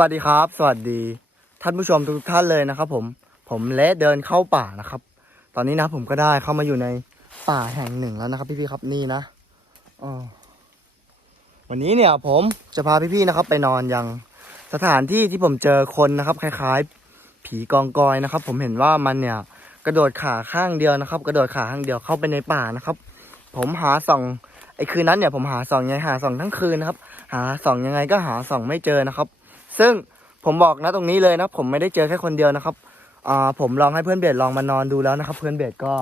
วัสดีครับ สวัสดีท่านผู้ชมทุกท่านเลยนะครับ ผมผมเละเดินเข้าป่านะครับ ตอนนี้นะผมก็ได้เข้ามาอยู่ในป่าแห่งหนึ่งแล้วนะครับพี่ๆครับนี่นะอ๋อวันนี้เนี่ยผมจะพาพี่ๆนะครับ ไปนอนยังสถานที่ที่ผมเจอคนนะครับ คล้ายๆ ผีกองกอยนะครับ ผมเห็นว่ามันเนี่ย กระโดดขาข้างเดียวนะครับ กระโดดขาข้างเดียวเข้าไปในป่านะครับ ผมหาส่องไอ้คืนนั้นเนี่ยผมหาส่องยังไงหาส่องทั้งคืนนะครับ หาส่องยังไงก็หาส่องไม่เจอนะครับ ซึ่งผมบอกนะตรงนี้เลยนะ ผมไม่ได้เจอแค่คนเดียวนะครับอ่าผมลองให้เพื่อนเบสลองมานอนดูแล้วนะครับ เพื่อนเบสก็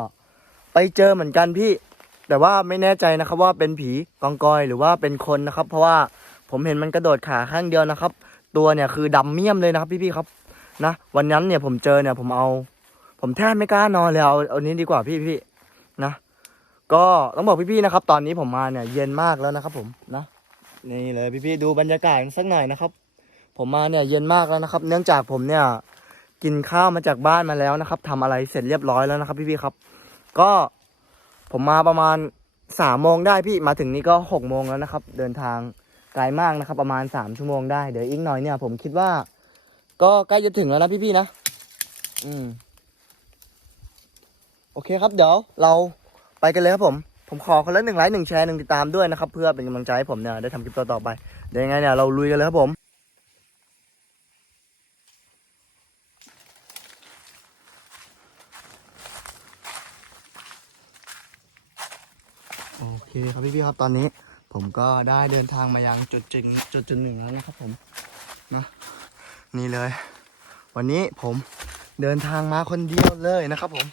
ไปเจอเหมือนกันพี่ แต่ว่าไม่แน่ใจนะครับว่าเป็นผีกองกอยหรือว่าเป็นคนนะครับ เพราะว่าผมเห็นมันกระโดดขาข้างเดียวนะครับ ตัวเนี่ยคือดำเมี่ยมเลยนะครับพี่ๆครับนะวันนั้นเนี่ยผมเจอเนี่ยผมเอา ผมแทบไม่กล้านอนเลยเอาเอานี้ดีกว่าพี่พี่นะ ก็ต้องบอกพี่ๆนะครับ ตอนนี้ผมมาเนี่ยเย็นมากแล้วนะครับ ผมนะนี่เลยพี่ๆดูบรรยากาศสักหน่อยนะครับ ผมมาเนี่ยเย็นมากแล้วนะครับ เนื่องจากผมเนี่ยกินข้าวมาจากบ้านมาแล้วนะครับทำอะไรเสร็จเรียบร้อยแล้วนะครับ พี่ๆครับ ก็ผมมาประมาณสามโมงได้พี่มาถึงนี่ก็หกโมงแล้วนะครับ เดินทางไกลมากนะครับ ประมาณสามชั่วโมงได้เดี๋ยวอีกหน่อยเนี่ย ผมคิดว่า ก็ใกล้จะถึงแล้วนะพี่ๆนะ อืม โอเคครับ เดี๋ยวเราไปกันเลยครับผมผมขอคนละหนึ่งไลค์หนึ่งแชร์หนึ่งติดตามด้วยนะครับ เพื่อเป็นกำลังใจให้ผมเนี่ยได้ทำคลิปต่อๆไปเดี๋ยวยังไงเนี่ยเราลุยกันเลยครับผม โอเคครับพี่ๆครับตอนนี้ผมก็ได้เดินทางมายังจุดจุดจุดจุดหนึ่งแล้วนะครับผมนะนี่เลย วันนี้ผมเดินทางมาคนเดียวเลยนะครับผม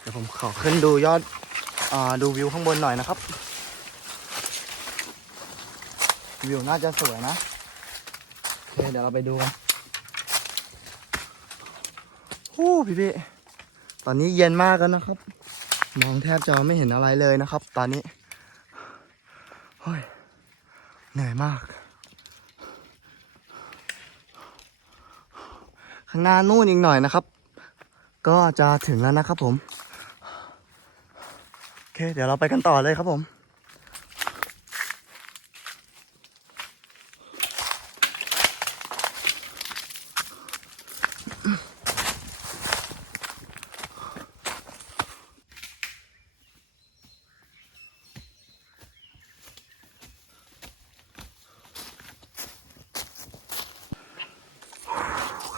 เดี๋ยวผมขอขึ้นดูยอดอดูวิวข้างบนหน่อยนะครับ วิวน่าจะสวยนะโอเคเดี๋ยวเราไปดูกันฮู้พี่พี่ตอนนี้เย็นมากแล้วนะครับ มองแทบจะไม่เห็นอะไรเลยนะครับ ตอนนี้เฮ้ยเหนื่อยมาก ข้างหน้านู่นอีกหน่อยนะครับ ก็จะถึงแล้วนะครับผม โอเค เดี๋ยวเราไปกันต่อเลยครับผม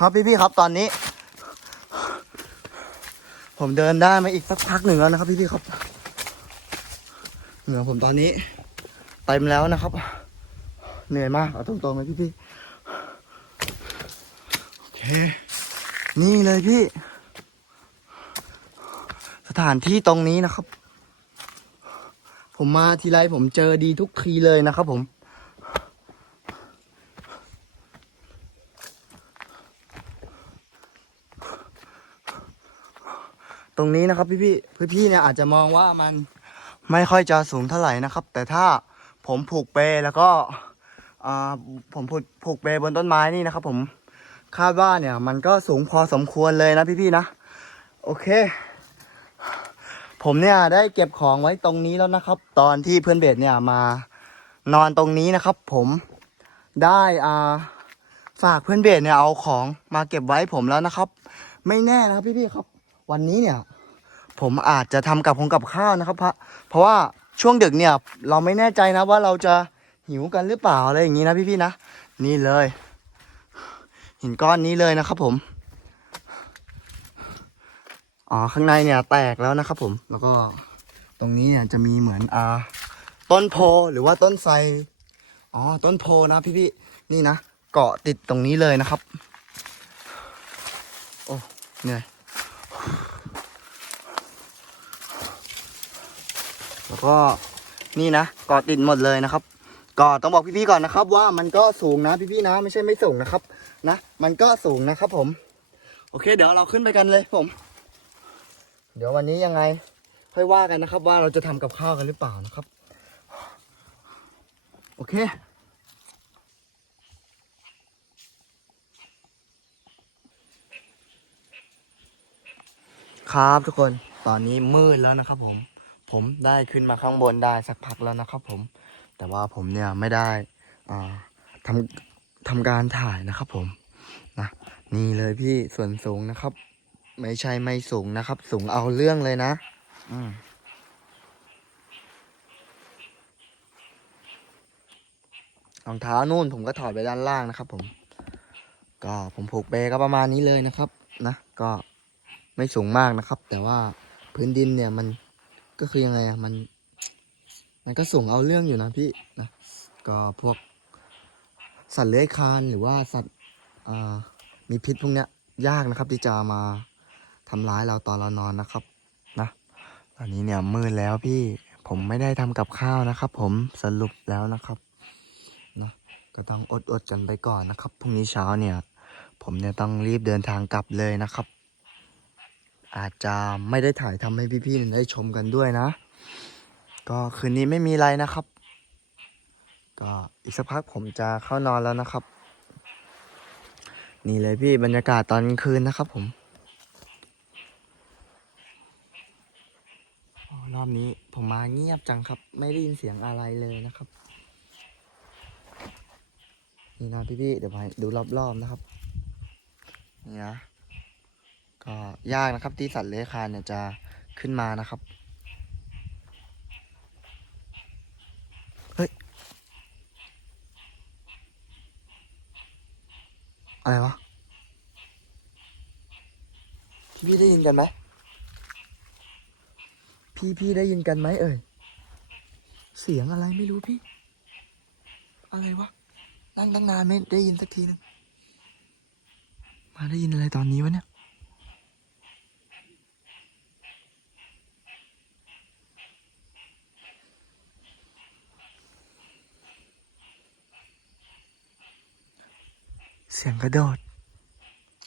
ครับพี่ๆครับตอนนี้ ผมเดินได้มาอีกสักพักหนึ่งแล้วนะครับ พี่ๆครับเหงื่อผมตอนนี้เต็มแล้วนะครับ เหนื่อยมากเอาตรงๆเลยพี่ๆโอเค นี่เลยพี่ สถานที่ตรงนี้นะครับ ผมมาทีไรผมเจอดีทุกทีเลยนะครับผม ตรงนี้นะครับพี่พี่พี่พี่เนี่ยอาจจะมองว่ามันไม่ค่อยจะสูงเท่าไหร่นะครับ แต่ถ้าผมผูกเปแล้วก็อ่าผมผูกผูกเปบนต้นไม้นี่นะครับ ผมคาดว่าเนี่ย มันก็สูงพอสมควรเลยนะพี่พี่นะ โอเค ผมเนี่ยได้เก็บของไว้ตรงนี้แล้วนะครับ ตอนที่เพื่อนเบสเนี่ยมานอนตรงนี้นะครับ ผมได้อ่าฝากเพื่อนเบสเนี่ยเอาของมาเก็บไว้ผมแล้วนะครับ ไม่แน่นะครับพี่พี่ครับ วันนี้เนี่ย ผมอาจจะทำกับคงกับข้าวนะครับพระเพราะว่าช่วงดึกเนี่ย เราไม่แน่ใจนะว่าเราจะหิวกันหรือเปล่าอะไรอย่างนี้นะพี่ๆนะนี่เลย หินก้อนนี้เลยนะครับผมอ๋อข้างในเนี่ยแตกแล้วนะครับผมแล้วก็ตรงนี้เนี่ยจะมีเหมือนอ่าต้นโพหรือว่าต้นไทรอ๋อต้นโพนะพี่ๆนี่นะ เกาะติดตรงนี้เลยนะครับ โอ้เหนื่อย แล้วก็นี่นะกาะติดหมดเลยนะครับ ก็ต้องบอกพี่ๆก่อนนะครับ ว่ามันก็สูงนะพี่ๆนะ ไม่ใช่ไม่สูงนะครับ นะ มันก็สูงนะครับ ผม โอเค เดี๋ยวเราขึ้นไปกันเลยผม เดี๋ยววันนี้ยังไง ค่อยว่ากันนะครับ ว่าเราจะทำกับข้าวกันหรือเปล่านะครับ โอเคครับทุกคนตอนนี้มืดแล้วนะครับผม ผมได้ขึ้นมาข้างบนได้สักพักแล้วนะครับผม แต่ว่าผมเนี่ยไม่ได้อ่าทำทำการถ่ายนะครับผมนะนี่เลยพี่ส่วนสูงนะครับ ไม่ใช่ไม่สูงนะครับ สูงเอาเรื่องเลยนะ อืมรองเท้านู่นผมก็ถอดไปด้านล่างนะครับ ผม ก็ผมผูกเปก็ประมาณนี้เลยนะครับ นะก็ไม่สูงมากนะครับ แต่ว่าพื้นดินเนี่ยมัน ก็คือยังไงอะมัน มันก็สูงเอาเรื่องอยู่นะพี่นะก็พวกสัตว์เลื้อยคลานหรือว่าสัตว์มีพิษพวกเนี้ยยากนะครับ ที่จะมาทำร้ายเราตอนเรานอนนะครับนะตอนนี้เนี่ยมืดแล้วพี่ผมไม่ได้ทำกับข้าวนะครับ ผมสรุปแล้วนะครับนะก็ต้องอดอดๆกันไปก่อนนะครับพรุ่งนี้เช้าเนี่ย ผมเนี่ยต้องรีบเดินทางกลับเลยนะครับ อาจจะไม่ได้ถ่ายทำให้พี่ๆได้ชมกันด้วยนะ ก็คืนนี้ไม่มีอะไรนะครับ ก็อีกสักพักผมจะเข้านอนแล้วนะครับ นี่เลยพี่บรรยากาศตอนคืนนะครับผมรอบนี้ผมมาเงียบจังครับ ไม่ได้ยินเสียงอะไรเลยนะครับ นี่นะพี่ๆเดี๋ยวไปดูรอบๆนะครับ นี่นะ ก็ยากนะครับที่สัตว์เลื้อยคลานเนี่ยจะขึ้นมานะครับ เฮ้ย อะไรวะพี่พี่ได้ยินกันไหม พี่พี่ได้ยินกันไหมเอ่ย เสียงอะไรไม่รู้พี่ อะไรวะ นั่งตั้งนานไม่ได้ยินสักทีนึง มาได้ยินอะไรตอนนี้วะเนี่ย เสียงกระโดด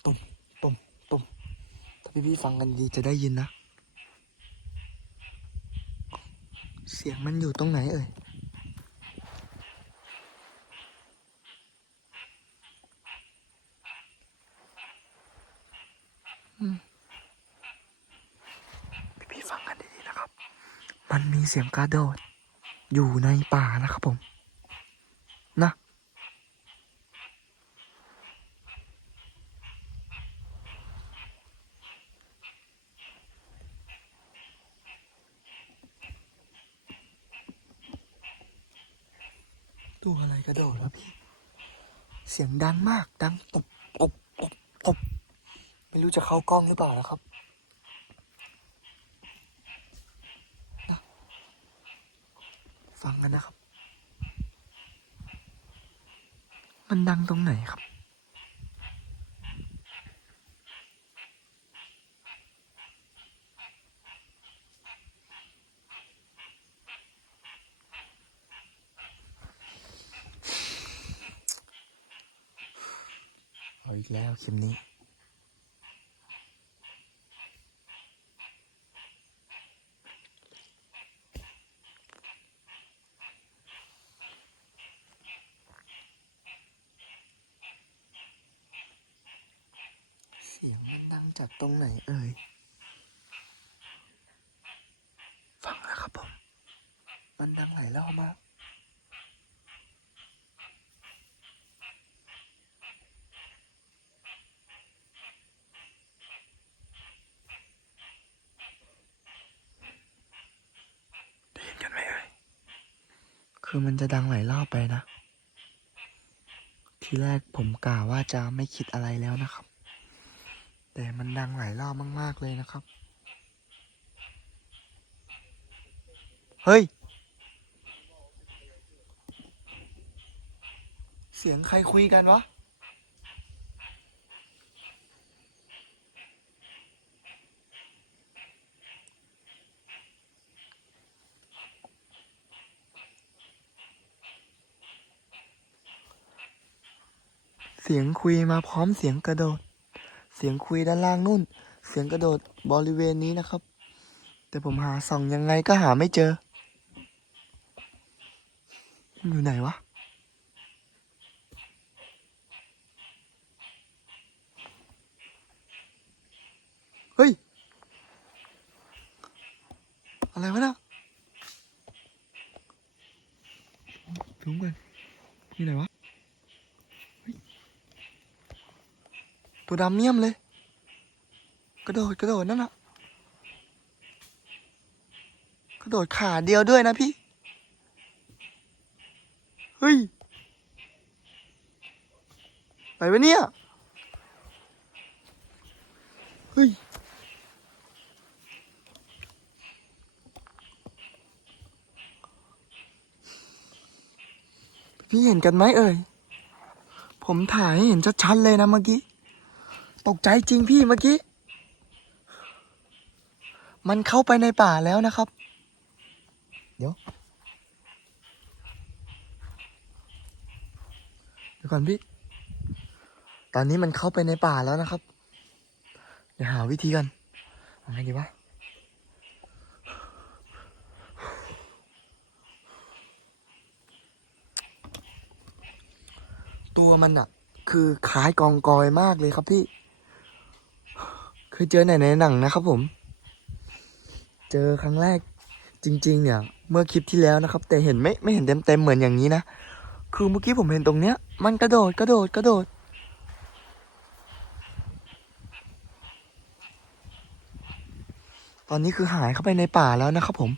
ตุ่มตุ่มตุ่มถ้าพี่พี่ๆฟังกันดีจะได้ยินนะ เสียงมันอยู่ตรงไหนเอ่ยพี่พี่ๆฟังกันดีๆนะครับ มันมีเสียงกระโดดอยู่ในป่านะครับผม ตัวอะไรกระโดดวะพี่ เสียงดังมาก ดังตบตบตบตบไม่รู้จะเข้ากล้องหรือเปล่านะครับฟังกันนะครับ มันดังตรงไหนครับ เอาอีกแล้ว คลิปนี้เสียงมันดังจากตรงไหนเอ่ย ฟังแล้วครับผม มันดังหลายรอบมาก ได้ยินกันไหมเอ่ย คือมันจะดังหลายรอบไปนะ ทีแรกผมกล่าวว่าจะไม่คิดอะไรแล้วนะครับ แต่มันดังหลายรอบมาก ๆ เลยนะครับ เฮ้ย เสียงใครคุยกันวะ สียงคุยมาพร้อมเสียงกระโดด เสียงคุยด้านล่างนู่น เสียงกระโดดบริเวณนี้นะครับ แต่ผมหาส่องยังไงก็หาไม่เจอมันอยู่ไหนวะ เฮ้ย อะไรวะน่ะถุงกันอยู่ไหนวะ ตัวดำเมี่ยมเลย กระโดดกระโดดนั่นน่ะกระโดดขาเดียวด้วยนะพี่ เฮ้ยไปวะเนี่ย เฮ้ยพี่เห็นกันไหมเอ่ย ผมถ่ายให้เห็นชัดๆเลยนะเมื่อกี้ ตกใจจริงพี่เมื่อกี้ มันเข้าไปในป่าแล้วนะครับ เดี๋ยวเดี๋ยวก่อนพี่ ตอนนี้มันเข้าไปในป่าแล้วนะครับ เดี๋ยวหาวิธีกันเอาไงดีวะตัวมันอะคือคล้ายกองกอยมากเลยครับพี่ ยเจอไหนในหนังนะครับผม เจอครั้งแรกจริง ๆ เนี่ย เมื่อคลิปที่แล้วนะครับ แต่เห็นไม่ไม่เห็นเต็มๆเหมือนอย่างนี้นะ คือเมื่อกี้ผมเห็นตรงเนี้ย มันกระโดดกระโดดกระโดด ตอนนี้คือหายเข้าไปในป่าแล้วนะครับผม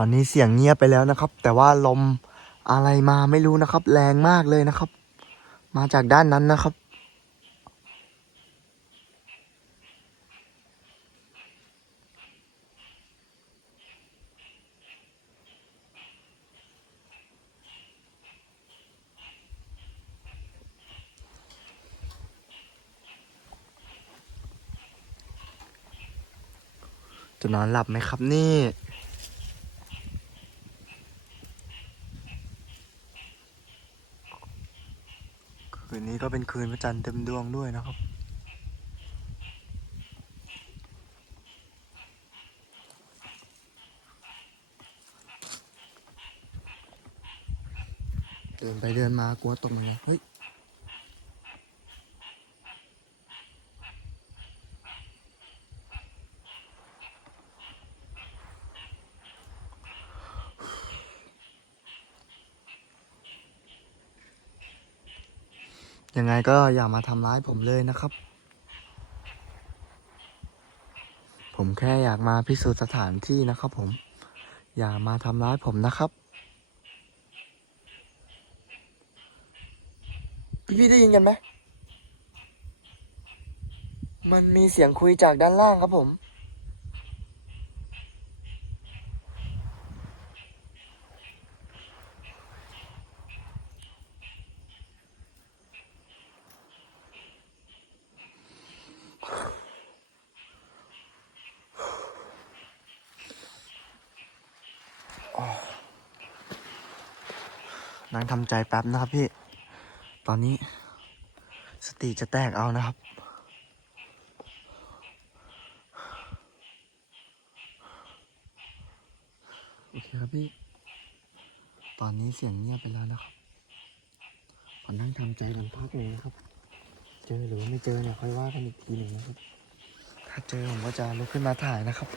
อนนี้เสียงเงียบไปแล้วนะครับ แต่ว่าลมอะไรมาไม่รู้นะครับ แรงมากเลยนะครับ มาจากด้านนั้นนะครับ จะนอนหลับไหมครับนี่ คืนนี้ก็เป็นคืนพระจันทร์เต็มดวงด้วยนะครับ เดินไปเดินมากลัวตกมันไงเฮ้ย ยังไงก็อย่ามาทำร้ายผมเลยนะครับ ผมแค่อยากมาพิสูจน์สถานที่นะครับผม อย่ามาทำร้ายผมนะครับ พี่ๆได้ยินกันไหมมันมีเสียงคุยจากด้านล่างครับผม ทำใจแป๊บนะครับพี่ ตอนนี้ สติจะแตกเอานะครับ โอเคครับพี่ ตอนนี้เสียงเงียบไปแล้วนะครับขอนั่งทำใจกันพักหนึ่งนะครับ เจอหรือว่าไม่เจอเนี่ยค่อยว่ากันอีกทีหนึ่งนะครับ ถ้าเจอผมก็จะลุกขึ้นมาถ่ายนะครับ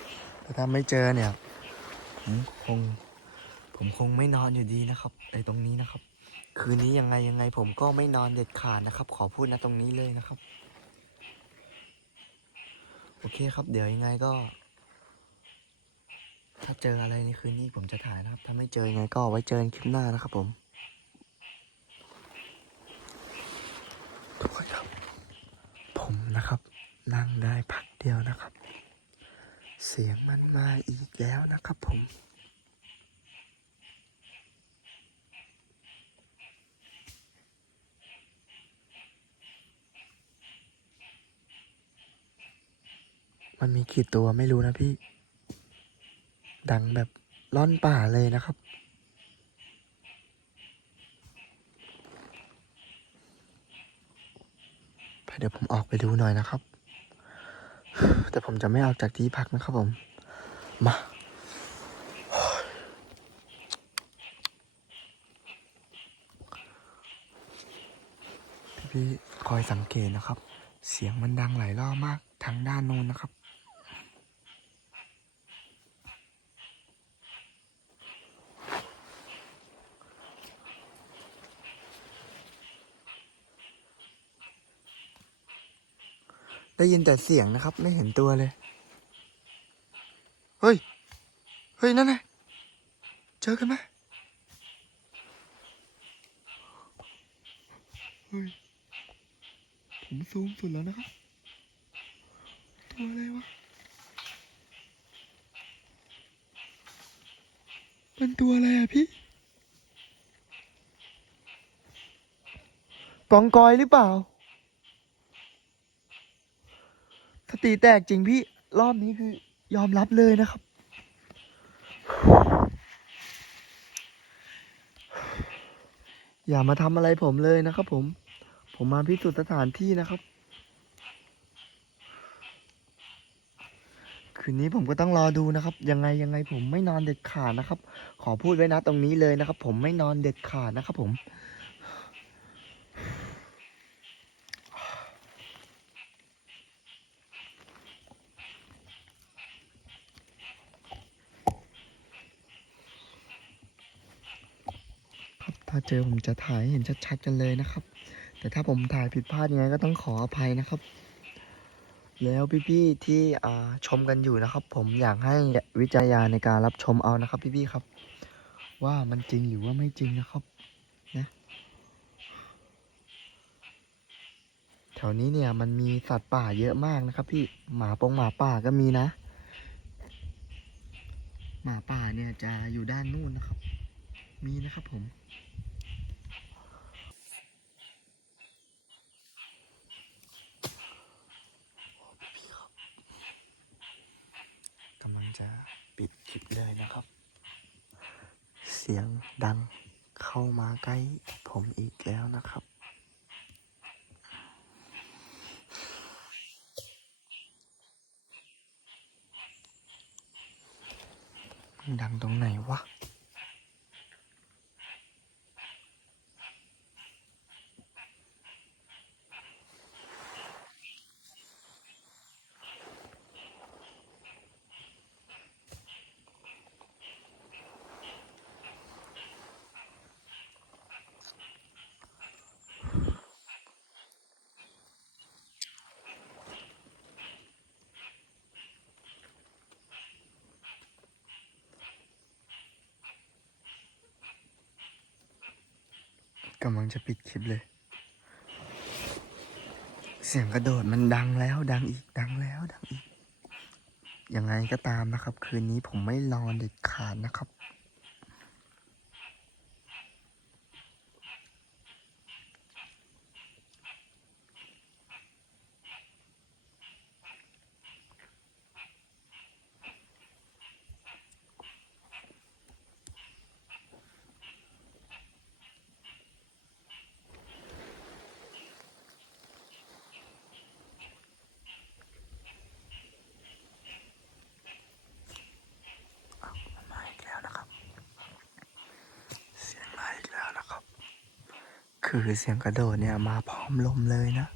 แต่ถ้าไม่เจอเนี่ยผมคง ผมคงไม่นอนอยู่ดีนะครับไอ้ตรงนี้นะครับ คืนนี้ยังไงยังไง ผมก็ไม่นอนเด็ดขาดนะครับ ขอพูดนะตรงนี้เลยนะครับ โอเคครับ เดี๋ยวยังไงก็ ถ้าเจออะไรในคืนนี้ผมจะถ่ายนะครับ ถ้าไม่เจอยังไงก็ไว้เจอกันคลิปหน้านะครับ ผมทุกคนครับ ผมนะครับ นั่งได้พักเดียวนะครับ เสียงมันมาอีกแล้วนะครับผม มันมีกี่ตัวไม่รู้นะพี่ ดังแบบล่อนป่าเลยนะครับเดี๋ยวผมออกไปดูหน่อยนะครับ แต่ผมจะไม่ออกจากที่พักนะครับผม มาพี่คอยสังเกตนะครับ เสียงมันดังหลายรอบมากทางด้านนู้นนะครับ ได้ยินแต่เสียงนะครับ ไม่เห็นตัวเลย เฮ้ย เฮ้ย นั่นไงเจอกันไหมเฮ้ย ผมซูมสุดแล้วนะครับ ตัวอะไรวะ เป็นตัวอะไรอะพี่กองกอยหรือเปล่า สติแตกจริงพี่รอบนี้คือยอมรับเลยนะครับ อย่ามาทำอะไรผมเลยนะครับผม ผมมาพิสูจน์สถานที่นะครับ คืนนี้ผมก็ต้องรอดูนะครับ ยังไงยังไงผมไม่นอนเด็ดขาดนะครับ ขอพูดไว้นะตรงนี้เลยนะครับ ผมไม่นอนเด็ดขาดนะครับผม ครับถ้า เจอผมจะถ่ายให้เห็นชัดๆกันเลยนะครับ แต่ถ้าผมถ่ายผิดพลาดยังไงก็ต้องขออภัยนะครับ แล้วพี่ๆที่ชมกันอยู่นะครับ ผมอยากให้วิจารณญาในการรับชมเอานะครับ พี่ๆครับ ว่ามันจริงหรือว่าไม่จริงนะครับนะแถวนี้เนี่ยมันมีสัตว์ป่าเยอะมากนะครับ พี่หมาปงหมาป่าก็มีนะหมาป่าเนี่ยจะอยู่ด้านนู่นนะครับ มีนะครับผม กำลังจะปิดคลิปเลยนะครับ เสียงดังเข้ามาใกล้ผมอีกแล้วนะครับ ดังตรงไหนวะ กำลังจะปิดคลิปเลย เสียงกระโดดมันดังแล้วดังอีกดังแล้วดังอีกยังไงก็ตามนะครับ คืนนี้ผมไม่นอนเด็ดขาดนะครับ มาอีกแล้วนะครับ เสียงมาอีกแล้วนะครับ คือเสียงกระโดดเนี่ยมาพร้อมลมเลยนะ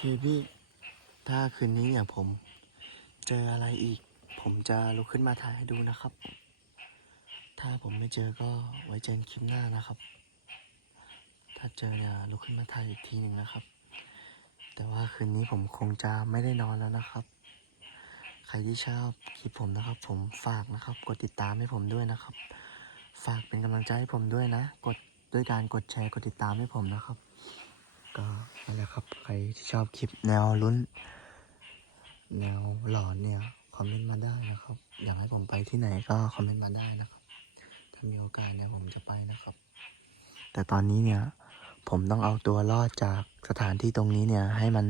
เคพี่ ถ้าคืนนี้เนี่ยผม เจออะไรอีก ผมจะลุกขึ้นมาถ่ายให้ดูนะครับ ถ้าผมไม่เจอก็ไว้เจอกันคลิปหน้านะครับ ถ้าเจอเนี่ยลุกขึ้นมาถ่ายอีกทีหนึ่งนะครับ แต่ว่าคืนนี้ผมคงจะไม่ได้นอนแล้วนะครับ ใครที่ชอบคลิปผมนะครับ ผมฝากนะครับ กดติดตามให้ผมด้วยนะครับ ฝากเป็นกำลังใจให้ผมด้วยนะ กดด้วยการกดแชร์กดติดตามให้ผมนะครับ ก็นั่นแหละครับ ใครที่ชอบคลิปแนวลุ้น แนวหลอนเนี่ยคอมเมนต์มาได้นะครับ อยากให้ผมไปที่ไหนก็คอมเมนต์มาได้นะครับ ถ้ามีโอกาสเนี่ยผมจะไปนะครับ แต่ตอนนี้เนี่ยผมต้องเอาตัวรอดจากสถานที่ตรงนี้เนี่ยให้มัน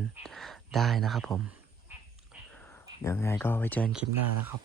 ได้นะครับผม เดี๋ยวไงก็ไว้เจอกันคลิปหน้านะครับ